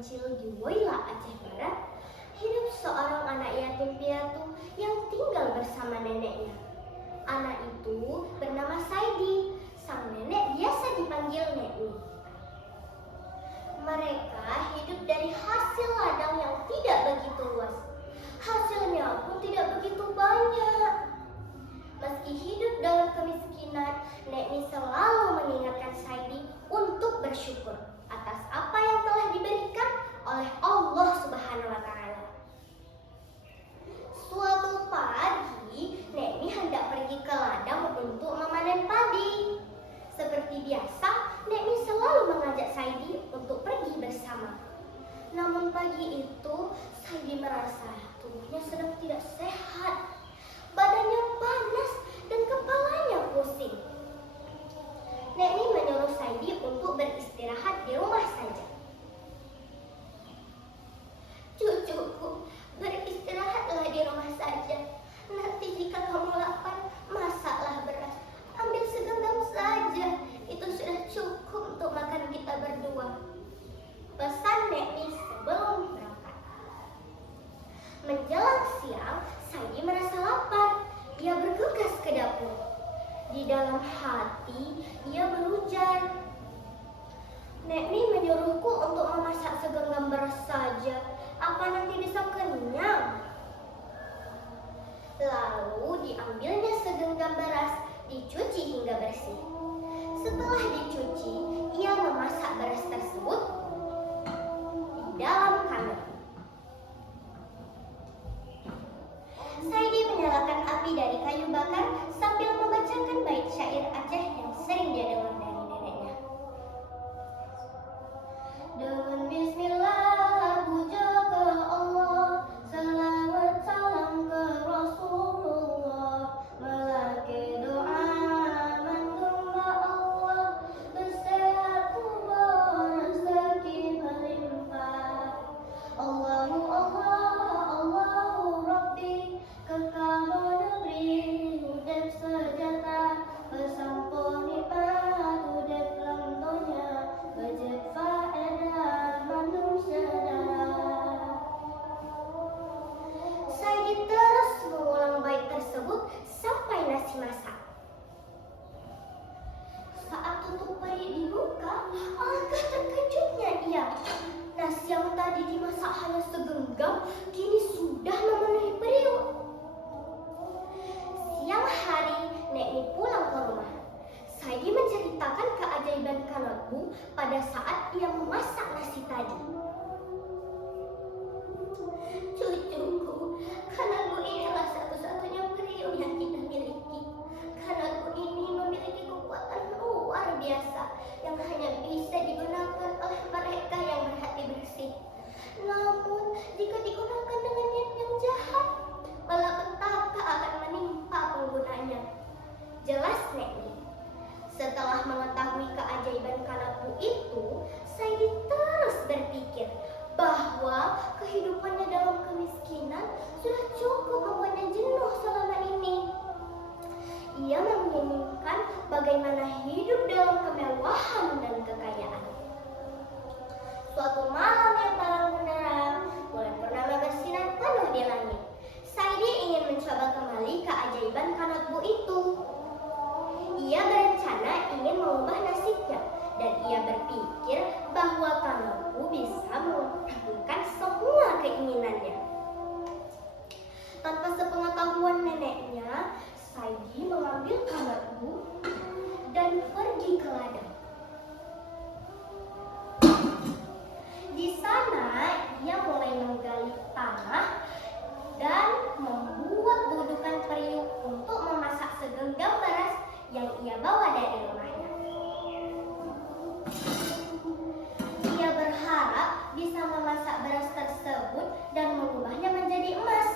kecil di Woyla, Aceh Barat, hidup seorang anak yatim piatu yang tinggal bersama neneknya. Anak itu bernama Saidi, sang nenek biasa dipanggil Nekni. Mereka hidup dari hasil ladang yang tidak begitu luas. Hasilnya pun tidak begitu banyak. Meski hidup dalam kemiskinan, Nekni selalu mengingatkan Saidi untuk bersyukur atas apa yang telah diberikan oleh Allah Subhanahu wa Ta'ala. Suatu pagi, Nekni hendak pergi ke ladang untuk memanen padi. Seperti biasa, Nekni selalu mengajak Saidi untuk pergi bersama. Namun pagi itu, Saidi merasa tubuhnya sedang tidak sehat. Badannya panas dan kepalanya pusing. Nekni menyuruh Saidi untuk beristirahat di rumah saja. Cucuku, beristirahatlah di rumah saja. Nanti jika kamu lapar, masaklah beras. Ambil segenggam saja, itu sudah cukup untuk makan kita berdua. Pesan Nekni sebelum berangkat. Menjelang siang, Saidi merasa lapar. Ia bergegas ke dapur. Di dalam hati, ia berujar, Nekni menyuruhku untuk memasak segenggam beras saja. Apa nanti bisa kenyang? Lalu diambilnya segenggam beras, dicuci hingga bersih. Setelah dicuci, ia memasak beras tersebut di dalam kamar. Saidi menyalakan api dari kayu bakar sambil membacakan bait syair Aceh yang sering dia dengar dari neneknya. Dengan bismillah puja ke Allah, salawat salam ke Rasulullah, melaki doa menggema Allah, bersehat tubuh rezeki melimpah. Allahu Allah, Allahu Rabbi, kekamu negeri udep sejata, bersampun nikmat udep lemtonya, bejek faedah manusia darah. Saidi terus mengulang bait tersebut sampai nasi masak. Saat tutup peri dibuka, alangkah terkejutnya ia. Nasi yang tadi dimasak hanya segenggam, kini sudah memenuhi periuk. Siang hari, Nekni pulang ke rumah. Saidi menceritakan keajaiban Kanotbu pada saat ia memasak nasi tadi. Cucuku, Kanotbu inilah satu-satunya periuk yang kita miliki. Kanotbu ini memiliki kekuatan luar biasa yang hanya bisa digunakan oleh mereka yang berhati bersih. Namun, jika digunakan dengan niat yang jahat, malapetaka akan menimpa penggunanya. Jelas, Nekni. Setelah mengetahui keajaiban Kanotbu itu, Saidi terus berpikir bahwa kehidupannya dalam kemiskinan sudah cukup membuatnya jenuh selama ini. Ia menginginkan bagaimana hidup dalam kemewahan dan kekayaan. Suatu malam yang terang benderang, bulan purnama bersinar penuh di langit. Saidi ingin mencoba kembali keajaiban Kanotbu itu. Ia berencana ingin mengubah nasibnya, dan ia berpikir bahwa Kanotbu bisa mengabulkan semua keinginannya. Tanpa sepengetahuan neneknya, Saidi mengambil Kanotbu dan pergi ke ladang. Di sana, ia mulai menggali tanah dan membuat dudukan periuk untuk memasak segenggam beras yang ia bawa dari rumahnya. Ia berharap bisa memasak beras tersebut dan mengubahnya menjadi emas.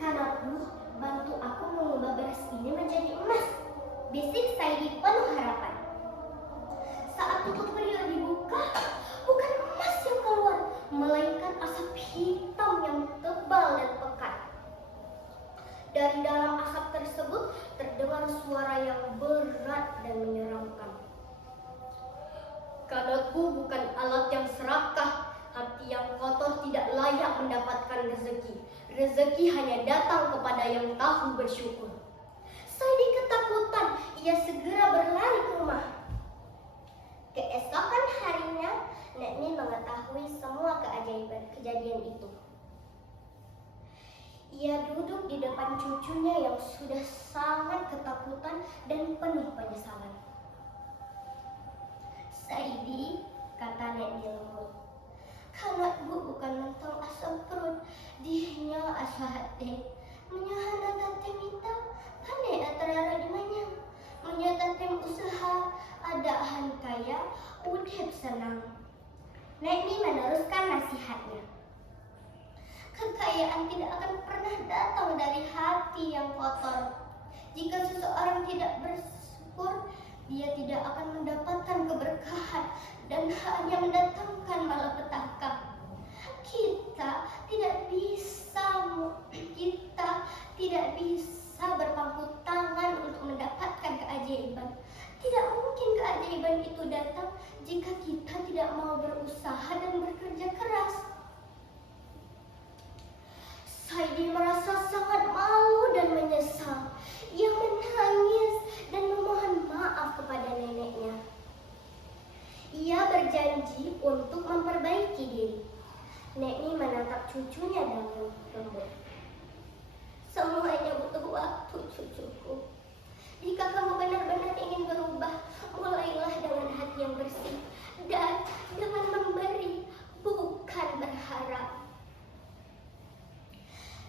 Kanotbu, bantu aku mengubah beras ini menjadi emas, bisik Saidi penuh harapan. Saat tutup periuk dibuka, bukan emas yang keluar, melainkan asap hitam yang tebal dan pekat. Dari dalam asap tersebut terdengar suara yang berat dan menyeramkan. Kanotbu bukan alat yang Rezeki hanya datang kepada yang tahu bersyukur. Saidi ketakutan, ia segera berlari ke rumah. Keesokan harinya, Nekni mengetahui semua keajaiban kejadian itu. Ia duduk di depan cucunya yang sudah sangat ketakutan dan penuh penyesalan. Saidi, kata Nekni lembut, kanakku bukan mentang asam perut, dihnya asa hati. Menyahana tatem kita, pandai atarara dimanya. Menyatatem usaha, adaan kaya, udhep senang. Nekni meneruskan nasihatnya. Kekayaan tidak akan pernah datang dari hati yang kotor. Jika seseorang tidak bersyukur, dia tidak akan mendapatkan keberkahan dan hanya mendatangkan malapetaka. Kita tidak bisa berpangku tangan untuk mendapatkan keajaiban. Tidak mungkin keajaiban itu datang jika kita tidak mau berusaha dan bekerja keras. Saidi merasa sangat malu dan menyesal. Ia menangis dan memohon maaf kepada neneknya. Ia berjanji untuk memperbaiki diri. Nekni menatap cucunya dan lembut. Semuanya butuh waktu, cucuku. Jika kamu benar-benar ingin berubah, mulailah dengan hati yang bersih dan dengan memberi, bukan berharap.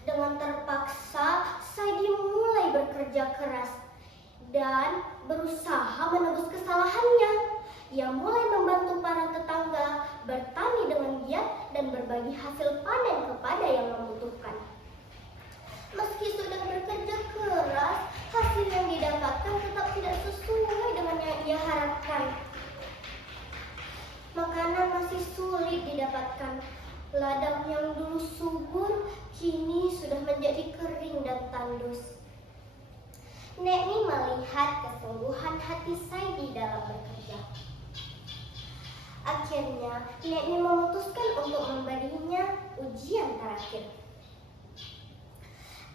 Dengan terpaksa, Saidi mulai bekerja keras dan berusaha menebus kesalahannya. Ia mulai membantu para tetangga, bertani dengan giat dan berbagi hasil panen kepada yang membutuhkan. Meski sudah bekerja keras, hasil yang didapatkan tetap tidak sesuai dengan yang ia harapkan. Makanan masih sulit didapatkan. Ladang yang dulu subur kini sudah menjadi kering dan tandus. Nekni melihat kesungguhan hati Saidi dalam bekerja. Akhirnya, Nekni memutuskan untuk memberinya ujian terakhir.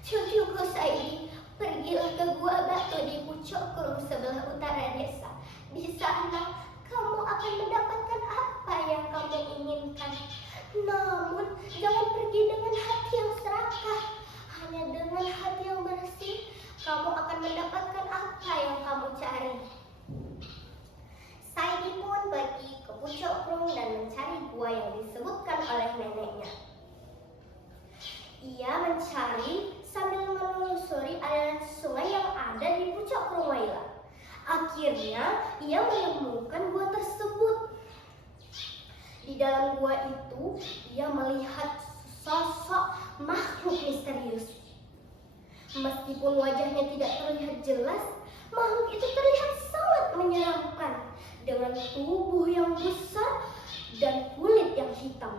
Cucuku Saidi, pergilah ke gua batu di pucuk kurung sebelah utara desa. Di sana, kamu akan mendapatkan apa yang kamu inginkan. Namun, jangan pergi dengan hati yang serakah. Hanya dengan hati yang bersih, kamu akan mendapatkan apa yang kamu cari. Saidi pun pergi ke pucuk kurung dan mencari gua yang disebutkan oleh neneknya. Ia mencari sambil menelusuri aliran sungai yang ada di pucuk kurung Waila. Akhirnya, ia menemukan gua tersebut. Di dalam gua itu, ia melihat sosok makhluk misterius. Meskipun wajahnya tidak terlihat jelas, makhluk itu terlihat sangat menyeramkan dengan tubuh yang besar dan kulit yang hitam.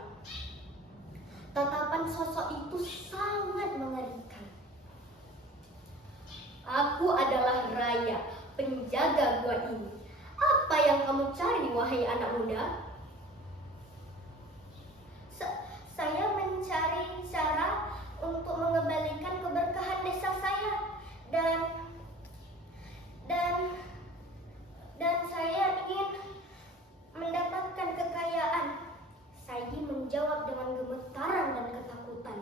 Tatapan sosok itu sangat mengerikan. Aku adalah Raya, penjaga gua ini. Apa yang kamu cari, wahai anak muda? Saya mencari cara untuk mengembalikan keberkahan desa saya dan saya ingin mendapatkan kekayaan. Saidi menjawab dengan gemetaran dan ketakutan.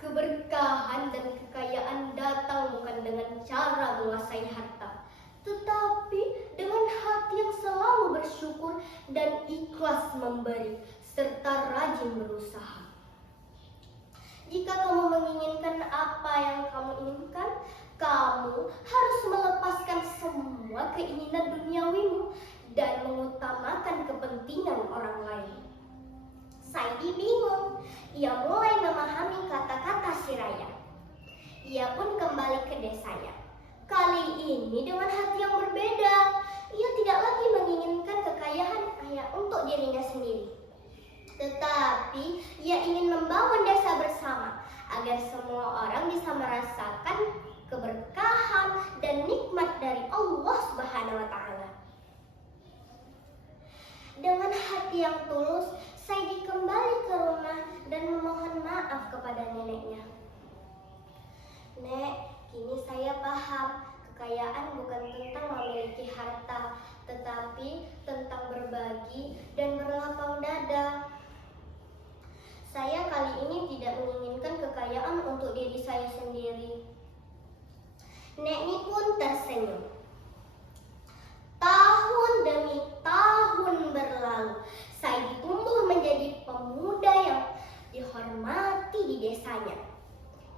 Keberkahan dan kekayaan datang bukan dengan cara menguasai harta, tetapi dengan hati yang selalu bersyukur dan ikhlas memberi, serta rajin berusaha. Jika kamu menginginkan apa yang kamu inginkan, kamu harus melepaskan semua keinginan duniawimu dan mengutamakan kepentingan orang lain. Saidi bingung. Ia mulai memahami kata-kata si Raya. Ia pun kembali ke desanya. Kali ini dengan hati yang berbeda. Ia tidak lagi menginginkan kekayaan hanya untuk dirinya sendiri. Tetapi ia ingin membangun desa bersama agar semua orang bisa merasakan keberkahan dan nikmat dari Allah Subhanahu wa Ta'ala. Dengan hati yang tulus, Saidi kembali ke rumah dan memohon maaf kepada neneknya. Nek, kini saya paham, kekayaan bukan tentang memiliki harta, tetapi tentang berbagi dan berlapang dada. Saya kali ini tidak menginginkan kekayaan untuk diri saya sendiri. Nekni pun tersenyum. Tahun demi tahun berlalu, Saidi tumbuh menjadi pemuda yang dihormati di desanya.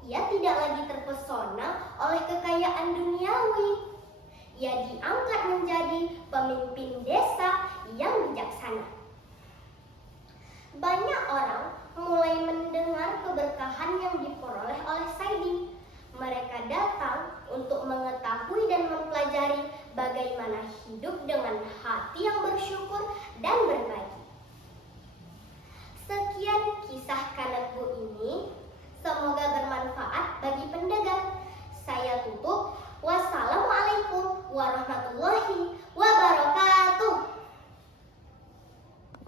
Ia tidak lagi terpesona oleh kekayaan duniawi. Ia diangkat menjadi pemimpin desa yang bijaksana. Banyak orang mulai mendengar keberkahan yang diperoleh oleh Saidi. Mereka datang untuk mengetahui dan mempelajari bagaimana hidup dengan hati yang bersyukur dan berbagi. Sekian kisah